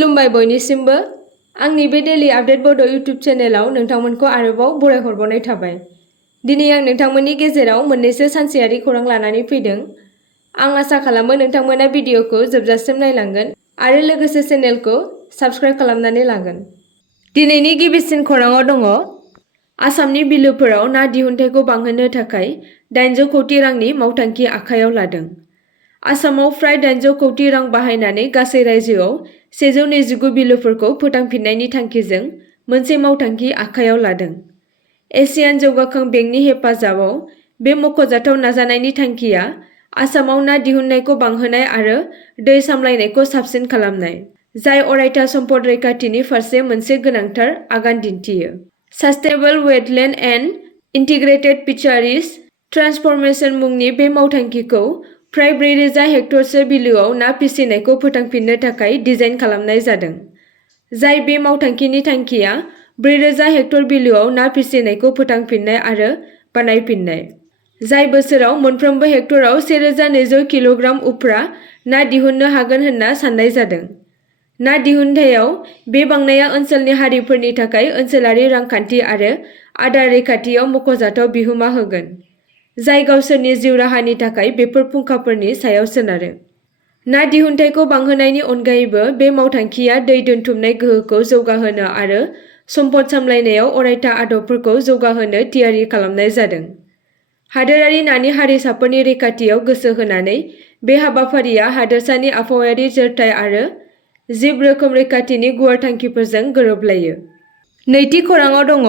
खुलुमबाय बयनिसिमबो आंनि बे डेली आपडेट बड' इउट्युब चेनेलाव नोंथांमोनखौ आरोबाव बरायहरबावनाय थाबाय। दिनै आं नोंथांमोननि गेजेराव मोननैसो सानसेयारि खौरां लानानै फैदों। आं आसा खालामो नोंथांमोना भिडिअखौ जोबजासिम नायलांगोन आरो लोगोसे चेनेलखौ साबस्क्राइब खालामनानै लागोन। दिनैनि गिबिसिन खौराङाव दङ आसामनि बिलोफोराव ना दिहुनथायखौ बांहोनो थाखाय 800 कौटि रांनि मावथांखि आखायाव लादों। आसामाव फ्राय 800 कौटि रां बाहायनानै गासै रायजोआव 129 बिलोफोरखौ फोथांफिन्नायनि थांखिजों मोनसे मावथांखि आखायाव लादों। एसियान जौगाखां बेंकनि हेफाजाबाव बे मख'जाथाव नाजानायनि थांखिया आसामाव ना दिहुननायखौ बांहोनाय आरो दै सामलायनायखौ साबसिन खालामनाय, जाय अरायथा सम्पद रैखाथिनि फारसे मोनसे गोनांथार आगान दिन्थियो। सास्टेनेबल वेटलेन्ड एन्ड इन्टिग्रेटेड फिशारिज ट्रान्सफरमेशन मुंनि बे मावथांखिखौ फ्राय 4000 हेक्टरसो बिलोआव ना फिसिनायखौ फोथांफिन्नो थाखाय डिजाइन खालामनाय जादों, जाय बे मावथांखिनि थांखिया 4000 हेक्टर बिलोआव ना फिसिनायखौ फोथांफिन्नाय आरो बानायफिन्नाय, जाय बोसोराव मोनफ्रोमबो हेक्टराव 1200 किल'ग्राम उफ्रा ना दिहुननो हागोन होनना सान्नाय जादों। ना दिहुनथायाव बे बांनाया ओनसोलनि हारिफोरनि थाखाय ओनसोलारि रांखान्थि आरो आदार रैखाथियाव मख'जाथाव बिहोमा होगोन, जाय गावसोरनि जिउ राहानि थाखाय बेफोर फुंखाफोरनि सायाव सोनारो। ना दिहुनथायखौ बांहोनायनि अनगायैबो बे मावथांखिया दै दोनथुमनाय गोहोखौ जौगाहोनो आरो सम्पद सामलायनायाव अरायथा आदबफोरखौ जौगाहोनो थियारि खालामनाय जादों। हादोरारि नानि हारिसाफोरनि रैखाथियाव गोसो होनानै बे हाबाफारिया हादोरसानि आबहावायारि जोरथाय आरो जिब रोखोम रैखाथिनि गुवार थांखिफोरजों गोरोबलायो। नैथि खौराङाव दङ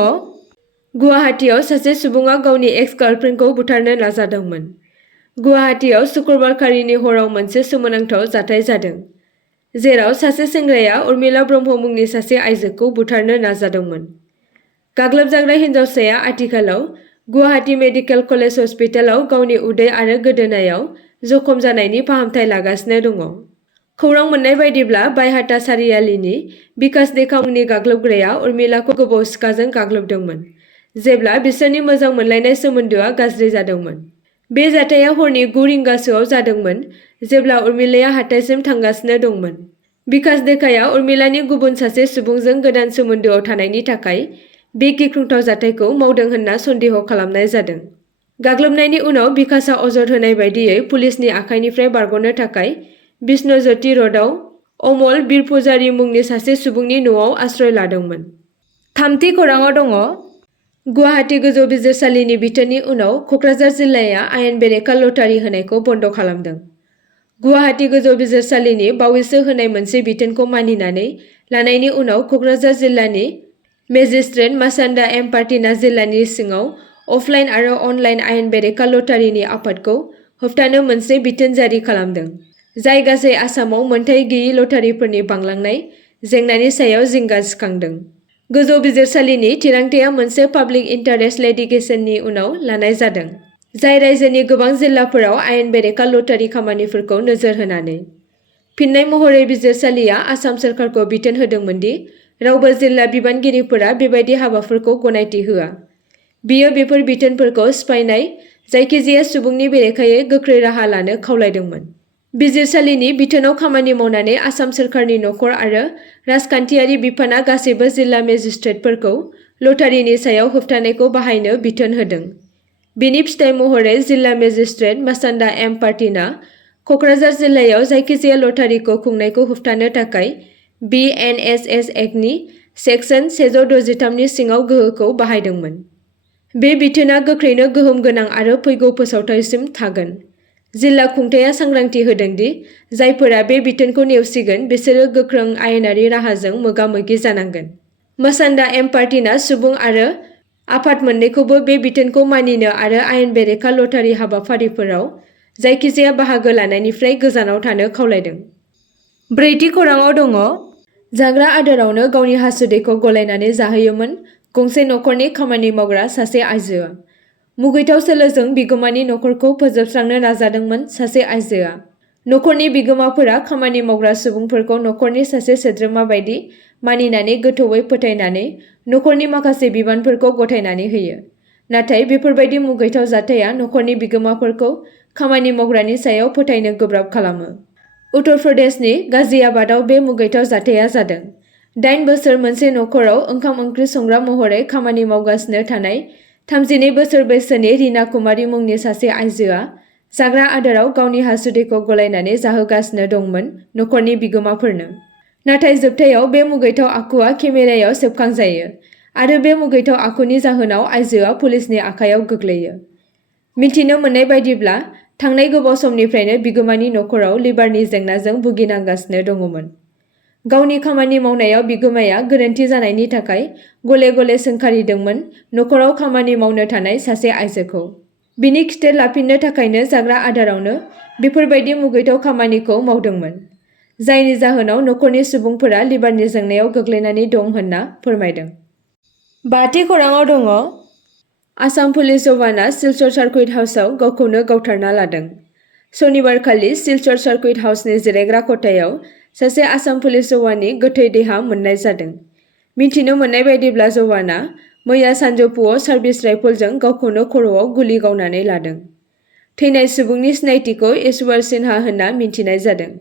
गुवाहाटीआव सासे सुबुङा गावनि एक्स-गार्लफ्रेन्डखौ बुथारनो नाजादोंमोन। गुवाहाटीआव शुक्रबारखालिनि हराव मोनसे सोमोनांथाव जाथाय जादों, जेराव सासे सेंग्राया उर्मिला ब्रह्म मुंनि सासे आइजोखौ बुथारनो नाजादोंमोन। गाग्लोबजाग्रा हिन्जावसाया आथिखालाव गुवाहाटी मेडिकेल कलेज हस्पिटालाव गावनि उदै आरो गोदोनायाव जखम जानायनि फाहामथाय लागासिनो दङ। खौरां मोन्नाय बायदिब्ला बायहाटा सारियालिनि बिकास देखा मुंनि गाग्लोबग्राया उर्मिलाखौ गोबौ सिखाजों गाग्लोबदोंमोन, जेब्ला बिसोरनि मोजां मोनलायनाय सोमोन्दोआ गाज्रि जादोंमोन। बे जाथाया हरनि 9 रिंगासोआव जादोंमोन, जेब्ला उर्मिलाया हाथाइसिम थांगासिनो दंमोन। बिकास देखाया उर्मिलानि गुबुन सासे सुबुंजों गोदान सोमोन्दोआव थानायनि थाखाय बे गिख्रंथाव जाथायखौ मावदों होनना सन्देह खालामनाय जादों। गाग्लोबनायनि उनाव बिकासआ अजद होनाय बायदियै पुलिसनि आखाइनिफ्राय बारग'नो थाखाय बिष्णुज्यति र'डआव अमल बिरपुजारी मुंनि सासे सुबुंनि न'आव आश्रय लादोंमोन। थामथि खौराङाव दङ गुवाहाटी गोजौ बिजिरसालिनि बिथोननि उनाव क'क्राझार जिल्लाया आयेन बेरेखा लटारि होनायखौ बन्द खालामदों। गुवाहाटी गोजौ बिजिरसालिनि बावैसो होनाय मोनसे बिथोनखौ मानिनानै लानायनि उनाव क'क्राझार जिल्लानि मेजिस्ट्रेट मासान्दा एम पार्टिना जिल्लानि सिङाव अफलाइन आरो अनलाइन आयेन बेरेखा लटारिनि आफादखौ होबथानो मोनसे बिथोन जारि खालामदों, जाय गासै आसामाव मोनथाय गैयै लटारिफोरनि बांलांनाय जेंनानि सायाव जिंगा सिखांदों। गोजौ बिजिरसालिनि थिरांथाया मोनसे पाब्लिक इन्टारेस्ट लिटिगेशननि उनाव लानाय जादों, जाय रायजोनि गोबां जिल्लाफोराव आयेन बेरेखा लटारि खामानिफोरखौ नोजोर होनानै। फिन्नाय महरै बिजिरसालिया आसाम सोरखारखौ बिथोन होदोंमोन दि रावबो जिल्ला बिबानगिरिफोरा बेबादि हाबाफोरखौ गनायथि होआ। बियो बेफोर बिथोनफोरखौ सिफायनाय जायखिजाया सुबुंनि बेरेखायै गोख्रै राहा लानो खावलायदोंमोन। बिजिरसालिनि बिथोनाव खामानि मावनानै आसाम सोरखारनि नखर आरो राजखान्थियारि बिफानआ गासैबो जिल्ला मेजिस्ट्रेटफोरखौ लटारिनि सायाव होबथानायखौ बाहायनो बिथोन होदों। बेनि फिथाय महरै जिल्ला मेजिस्ट्रेट मासान्दा एम पार्टिना क'क्राझार जिल्लायाव जायखिजाया लटारिखौ खुंनायखौ होबथानो थाखाय BNSS एक्टनि सेक्सन 163 नि सिङाव गोहोखौ बाहायदोंमोन। बे बिथोनआ गोख्रैनो गोहोम गोनां आरो फैगौ फोसावथायसिम थागोन। जिल्ला खुंथायआ सांग्रांथि होदों दि जायफोरा बे बिथोनखौ नेवसिगोन बिसोरो गोख्रों आयेनारि राहाजों मोगा-मोगि जानांगोन। मासान्दा एम पार्टिना सुबुं आरो आफाद मोन्नैखौबो बे बिथोनखौ मानिनो आरो आयेन बेरेखा लटारि हाबाफारिफोराव जायखिजाया बाहागो लानायनिफ्राय गोजानाव थानो खावलायदों। ब्रैथि खौराङाव दङ जाग्रा आदारावनो गावनि हासुदैखौ गलायनानै जाहोयोमोन गंसे नखरनि खामानि मावग्रा सासे आइजोआ। मुगैथाव सोलोजों बिगोमानि नखरखौ फोजोबस्रांनो नाजादोंमोन सासे आइजोआ। नखरनि बिगोमाफोरा खामानि मावग्रा सुबुंफोरखौ नखरनि सासे सोद्रोमा बायदि मानिनानै गोथौवै फोथायनानै नखरनि माखासे बिबानफोरखौ गथायनानै होयो। नाथाय बेफोरबायदि मुगैथाव जाथाया नखरनि बिगोमाफोरखौ खामानि मावग्रानि सायाव फोथायनो गोब्राब खालामो। उत्तर प्रदेशनि गाजियाबादआव बे मुगैथाव जाथाया जादों। 8 बोसोर मोनसे नखराव ओंखाम ओंख्रि संग्रा महरै खामानि मावगासिनो थानाय 32 बोसोर बैसोनि रीना कुमारी मुंनि सासे आइजोआ जाग्रा आदाराव गावनि हासुदैखौ गलायनानै जाहोगासिनो दंमोन नखरनि बिगोमाफोरनो। नाथाय जोबथायाव बे मुगैथाव आखुआ केमेरायाव सेबखांजायो आरो बे मुगैथाव आखुनि जाहोनाव आइजोआ पुलिसनि आखायाव गोग्लैयो। मिथिनो मोननाय बायदिब्ला थांनाय गोबाव समनिफ्रायनो बिगोमानि नखराव लिभारनि जेंनाजों भुगिनांगासिनो दङमोन। गावनि खामानि मावनायाव बिगोमाया गोरोन्थि जानायनि थाखाय गले गले सोंखारिदोंमोन नखराव खामानि मावनो थानाय सासे आइजोखौ। बिनि खिथेर लाफिननो थाखायनो जाग्रा आदारावनो बेफोरबायदि मुगैथाव खामानिखौ मावदोंमोन, जायनि जाहोनाव नखरनि सुबुंफोरा लिभारनि जेंनायाव गोग्लैनानै दं होनना फोरमायदों। 5थि खौराङाव दङ। आसाम पुलिस जवाना सिलचर सार्किट हाउसआव गावखौनो गावथारना लादों। सनिबारखालि सिलचर सार्किट हाउसनि जिरायग्रा खथायाव सासे आसाम पुलिस जवाननि गोथै देहा मोननाय जादों। मिथिनो मोननाय बायदिब्ला जवाना मैया सानजौफुआव सार्भिस राइफलजों गावखौनो खर'आव गुलि गावनानै लादों। थैनाय सुबुंनि सिनायथिखौ ईश्वर सिन्हा होनना मिन्थिनाय जादों।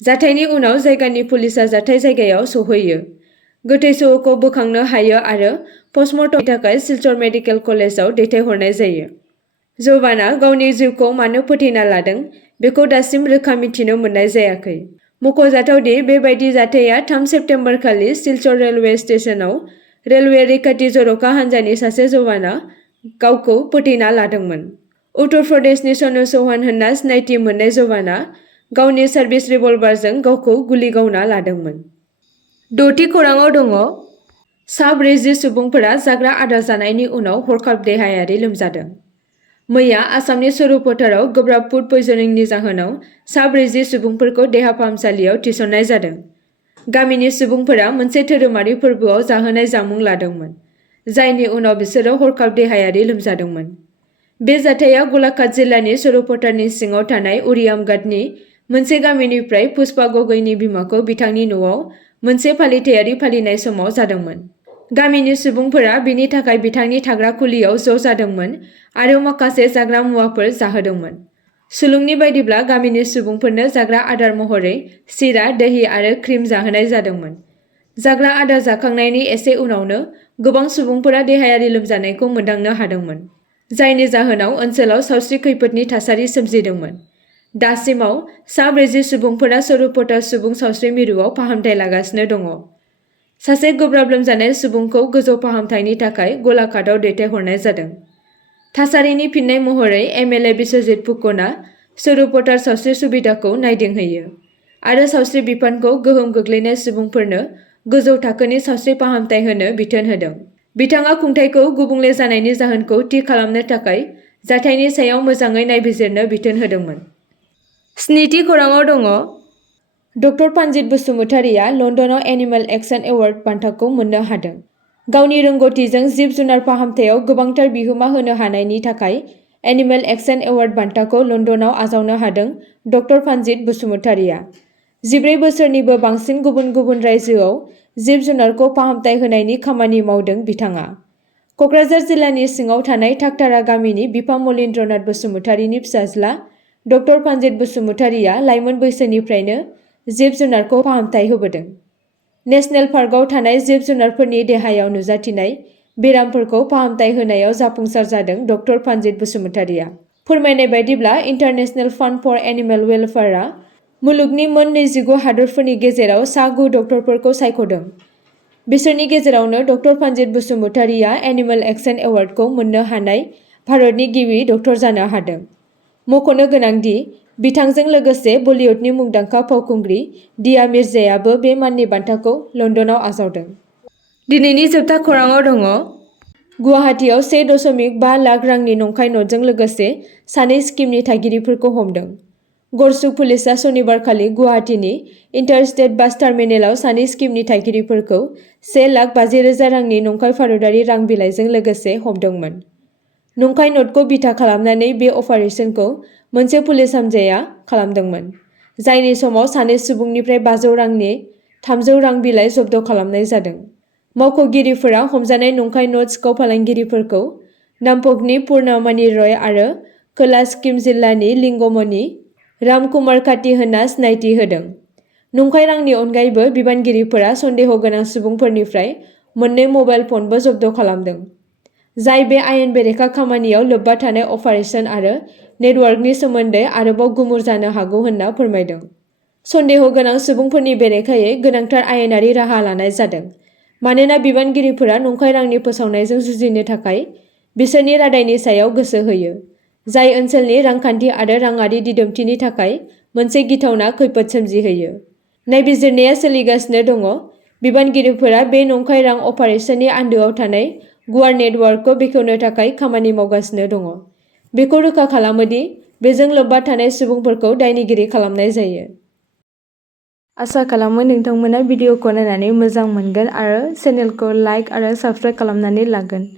जाथायनि उनाव जायगानि पुलिसआ जाथाय जायगायाव सौहैयो, गोथै सह'खौ बोखांनो हायो आरो पस्टमर्टमनि थाखाय सिलचर मेडिकेल कलेजाव दैथायहरनाय जायो। जवाना गावनि जिउखौ मानो फोथैना लादों बेखौ दासिम रोखा मिथिनो मोननाय जायाखै। मख'जाथावदि बेबायदि जाथाया 3 सेप्तेम्बर खालि सिलचर रेलवे स्टेशनाव रेलवे रैखाथि जर'खा हान्जानि सासे जवाना गावखौ फोथैना लादोंमोन। उत्तर प्रदेशनि सनु चौहान होनना सिनायथि मोननाय जवाना गावनि सार्भिस रिभलभारजों गावखौ गुलि गावना लादोंमोन। 6थि खौराङाव दङ। सा 40 सुबुंफोरा जाग्रा आदार जानायनि उनाव हरखाब देहायारि लोमजादों। मैया आसामनि सरुपथाराव गोब्राब फुड पयजनिंनि जाहोनाव सा 40 सुबुंफोरखौ देहा फाहामसालियाव थिसननाय जादों। गामिनि सुबुंफोरा मोनसे धोरोमारि फोरबोआव जाहोनाय जामुं लादोंमोन, जायनि उनाव बिसोरो हरखाब देहायारि लोमजादोंमोन। बे जाथाया गलाघाट जिल्लानि सरुपथारनि सिङाव थानाय उरियामघाटनि मोनसे गामिनिफ्राय पुष्पा गगैनि बिमाखौ बिथांनि न'आव मोनसे फालिथायारि फालिनाय समाव जादोंमोन। गामिनि सुबुंफोरा बिनि थाखाय बिथांनि थाग्रा खुलियाव ज' जादोंमोन आरो माखासे जाग्रा मुवाफोर जाहोदोंमोन। सुलुंनि बायदिब्ला गामिनि सुबुंफोरनो जाग्रा आदार महरै सिरा, दही आरो क्रिम जाहोनाय जादोंमोन। जाग्रा आदार जाखांनायनि एसे उनावनो गोबां सुबुंफोरा देहायारि लोमजानायखौ मोनदांनो हादोंमोन, जायनि जाहोनाव ओनसोलाव सावस्रि खैफोदनि थासारि सोमजिदोंमोन। दासिमाव सा 40 सुबुंफोरा सरुपथा सुबुं सावस्रि मिरुआव फाहामथाय लागासिनो दङ। सासे गोब्राब लोमजानाय सुबुंखौ गोजौ फाहामथायनि थाखाय गलाघाटआव दैथायहरनाय जादों। थासारिनि फिन्नाय महरै एमएलए बिस्वजित फुकनआ सरुपथार सावस्रि सुबिदाखौ नायदिंहैयो आरो सावस्रि बिफानखौ गोहोम गोग्लैनाय सुबुंफोरनो गोजौ थाखोनि सावस्रि फाहामथाय होनो बिथोन होदों। बिथाङा खुंथायखौ गुबुंले जानायनि जाहोनखौ थि खालामनो थाखाय जाथायनि सायाव मोजाङै नायबिजिरनो बिथोन होदोंमोन। 7थि खौराङाव दङ। डक्टर पानजित बसुमतारीआ लन्दनाव एनिमेल एक्शन एवार्ड बान्थाखौ मोननो हादों। गावनि रोंग'थिजों जिब जुनार फाहामथायाव गोबांथार बिहोमा होनो हानायनि थाखाय एनिमेल एक्शन एवार्ड बान्थाखौ लन्दनाव आजावनो हादों डक्टर पानजित बसुमतारीआ। 14 बोसोरनिबो बांसिन गुबुन गुबुन रायजोआव जिब जुनारखौ फाहामथाय होनायनि खामानि मावदों बिथाङा। क'क्राझार जिल्लानि सिङाव थानाय थाकथारा गामिनि बिफा मलिन्द्रनाथ बसुमतारीनि फिसाज्ला डक्टर पानजित बसुमतारीआ लाइमोन बैसोनिफ्रायनो जिब जुनारखौ फाहामथाय होबोदों। नेशनेल पार्कआव थानाय जिब जुनारफोरनि देहायाव नुजाथिनाय बेरामफोरखौ फाहामथाय होनायाव जाफुंसार जादों डक्टर पानजित बसुमतारीआ। फोरमायनाय बायदिब्ला इन्टारनेशनेल फान्ड फर एनिमेल वेलफेयारआ मुलुगनि मोन 29 हादोरफोरनि गेजेराव सा 9 डक्टरफोरखौ सायख'दों। बिसोरनि गेजेरावनो डक्टर पानजित बसुमतारीआ एनिमेल एक्शन एवार्डखौ मोननो हानाय भारतनि गिबि डक्टर जानो हादों। मख'नो गोनांदि बिथांजों लोगोसे बलिउडनि मुंदांखा फावखुंग्रि दिया मिर्जायाबो बे माननि बान्थाखौ लन्दनाव आजावदों। दिनैनि जोबथा खौराङाव दङ। गुवाहाटीआव 1.5 लाख रांनि नंखाय नटजों लोगोसे 2 स्किमनि थागिरिफोरखौ हमदों। गरसुक पुलिसआ सनिबारखालि गुवाहाटीनि इन्टारस्टेट बास टार्मिनेलाव 2 स्किमनि थागिरिफोरखौ 1,50,000 रांनि नंखाय भारतारि रां बिलाइजों लोगोसे हमदोंमोन। नंखाय नटखौ बिथा खालामनानै बे अपारेसनखौ मोनसे पुलिस हानजाया खालामदोंमोन, जायनि समाव 2 सुबुंनिफ्राय 500 रांनि 300 रां बिलाइ जब्द खालामनाय जादों। मावख'गिरिफोरा हमजानाय नंखाय नट सिखाव फालांगिरिफोरखौ नामपकनि पुर्णमणि रय आरो खोला सिक्किम जिल्लानि लिंगमनि राम कुमार काटी होनना सिनायथि होदों। नंखाय रांनि अनगायैबो बिबानगिरिफोरा सन्देह गोनां सुबुंफोरनिफ्राय मोननै मबाइल फनबो जब्द खालामदों, जाय बे आयेन बेरेखा खामानियाव लोब्बा थानाय अपारेशन आरो नेटवर्कनि सोमोन्दै आरोबाव गुमुर जानो हागौ होनना फोरमायदों। सन्देह गोनां सुबुंफोरनि बेरेखायै गोनांथार आयेनारि राहा लानाय जादों, मानोना बिबानगिरिफोरा नंखाय रांनि फोसावनायजों जुजिनो थाखाय बिसोरनि रादायनि सायाव गोसो होयो, जाय ओनसोलनि रांखान्थि आरो राङारि दिदोमथिनि थाखाय मोनसे गिथावना खैफोद सोमजिहोयो। नायबिजिरनाया सोलिगासिनो दङ। बिबानगिरिफोरा बे नंखाय रां अपारेशननि आन्दोआव थानाय गुवार नेटवर्कखौ बेखेवनो थाखाय खामानि मावगासिनो दङ। बेखौ रोखा खालामो दि बेजों लोब्बा थानाय सुबुंफोरखौ दायनिगिरि खालामनाय जायो। आसा खालामो नोंथांमोना भिडिअखौ नायनानै मोजां मोनगोन आरो चेनेलखौ लाइक आरो साबस्क्राइब खालामनानै लागोन।